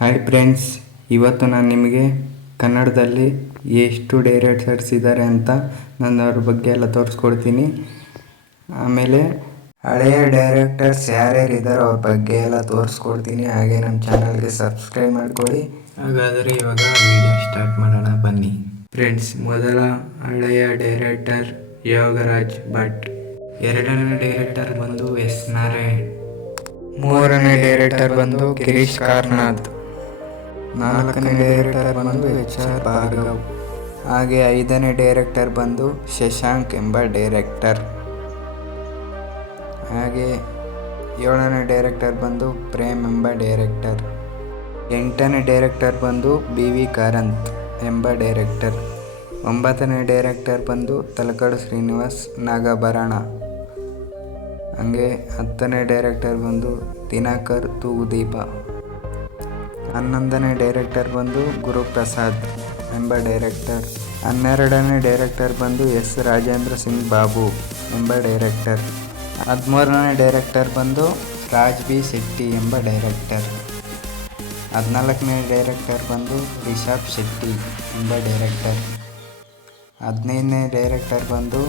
Hi friends, ಇವತ್ತು ನಾನು ನಿಮಗೆ ಕನ್ನಡದಲ್ಲಿ ಎಷ್ಟು ಡೈರೆಕ್ಟರ್ಸ್ ಇದ್ದಾರೆ ಅಂತ ನಾನು ಅವ್ರ ಬಗ್ಗೆ ಎಲ್ಲ ತೋರಿಸ್ಕೊಡ್ತೀನಿ. ಆಮೇಲೆ ಹಳೆಯ ಡೈರೆಕ್ಟರ್ಸ್ ಯಾರ್ಯಾರು ಇದ್ದಾರೆ ಅವ್ರ ಬಗ್ಗೆ ಎಲ್ಲ ತೋರಿಸ್ಕೊಡ್ತೀನಿ. ಹಾಗೆ ನಮ್ಮ ಚಾನಲ್ಗೆ ಸಬ್ಸ್ಕ್ರೈಬ್ ಮಾಡ್ಕೊಳ್ಳಿ. ಹಾಗಾದರೆ ಇವಾಗ ವಿಡಿಯೋ ಸ್ಟಾರ್ಟ್ ಮಾಡೋಣ ಬನ್ನಿ. ಫ್ರೆಂಡ್ಸ್, ಮೊದಲ ಹಳೆಯ ಡೈರೆಕ್ಟರ್ ಯೋಗರಾಜ್ ಭಟ್. ಎರಡನೇ ಡೈರೆಕ್ಟರ್ ಬಂದು ಎಸ್ ನಾರಾಯಣ್. ಮೂರನೇ ಡೈರೆಕ್ಟರ್ ಬಂದು ಗಿರೀಶ್ ಕಾರ್ನಾಥ್. ನಾಲ್ಕನೇ ಡೈರೆಕ್ಟರ್ ಬಂದು HR ಭಾರ್ಗವ್. ಹಾಗೆ ಐದನೇ ಡೈರೆಕ್ಟರ್ ಬಂದು ಶಶಾಂಕ್ ಎಂಬ ಡೈರೆಕ್ಟರ್. ಹಾಗೆ ಏಳನೇ ಡೈರೆಕ್ಟರ್ ಬಂದು ಪ್ರೇಮ್ ಎಂಬ ಡೈರೆಕ್ಟರ್. ಎಂಟನೇ ಡೈರೆಕ್ಟರ್ ಬಂದು BV ಕಾರಂತ್ ಎಂಬ ಡೈರೆಕ್ಟರ್. ಒಂಬತ್ತನೇ ಡೈರೆಕ್ಟರ್ ಬಂದು ತಲಕಾಡು ಶ್ರೀನಿವಾಸ್ ನಾಗಭರಣ. ಹಾಗೆ ಹತ್ತನೇ ಡೈರೆಕ್ಟರ್ ಬಂದು ದಿನಕರ್ ತೂಗುದೀಪ. 11ನೇ ಡೈರೆಕ್ಟರ್ ಬಂದು ಗುರುಪ್ರಸಾದ್ ಎಂಬ ಡೈರೆಕ್ಟರ್. 12ನೇ ಡೈರೆಕ್ಟರ್ ಬಂದು S ರಾಜೇಂದ್ರ ಸಿಂಗ್ ಬಾಬು ಎಂಬ ಡೈರೆಕ್ಟರ್. 13ನೇ ಡೈರೆಕ್ಟರ್ ಬಂದು ರಾಜ್ B ಶೆಟ್ಟಿ ಎಂಬ ಡೈರೆಕ್ಟರ್. 14ನೇ ಡೈರೆಕ್ಟರ್ ಬಂದು ರಿಷಬ್ ಶೆಟ್ಟಿ ಎಂಬ ಡೈರೆಕ್ಟರ್. 15ನೇ ಡೈರೆಕ್ಟರ್ ಬಂದು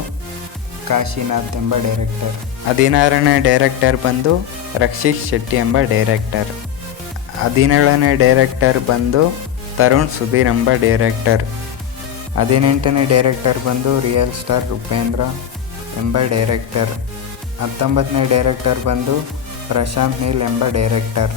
ಕಾಶಿನಾಥ್ ಎಂಬ ಡೈರೆಕ್ಟರ್. 16ನೇ ಡೈರೆಕ್ಟರ್ ಬಂದು ರಕ್ಷಿತ್ ಶೆಟ್ಟಿ ಎಂಬ ಡೈರೆಕ್ಟರ್. 17ನೇ ಡೈರೆಕ್ಟರ್ ಬಂದು ತರುಣ್ ಸುಧೀರ್ ಎಂಬ ಡೈರೆಕ್ಟರ್. 18ನೇ ಡೈರೆಕ್ಟರ್ ಬಂದು ರಿಯಲ್ ಸ್ಟಾರ್ ಉಪೇಂದ್ರ ಎಂಬ ಡೈರೆಕ್ಟರ್. 19ನೇ ಡೈರೆಕ್ಟರ್ ಬಂದು ಪ್ರಶಾಂತ್ ನೀಲ್ ಎಂಬ ಡೈರೆಕ್ಟರ್.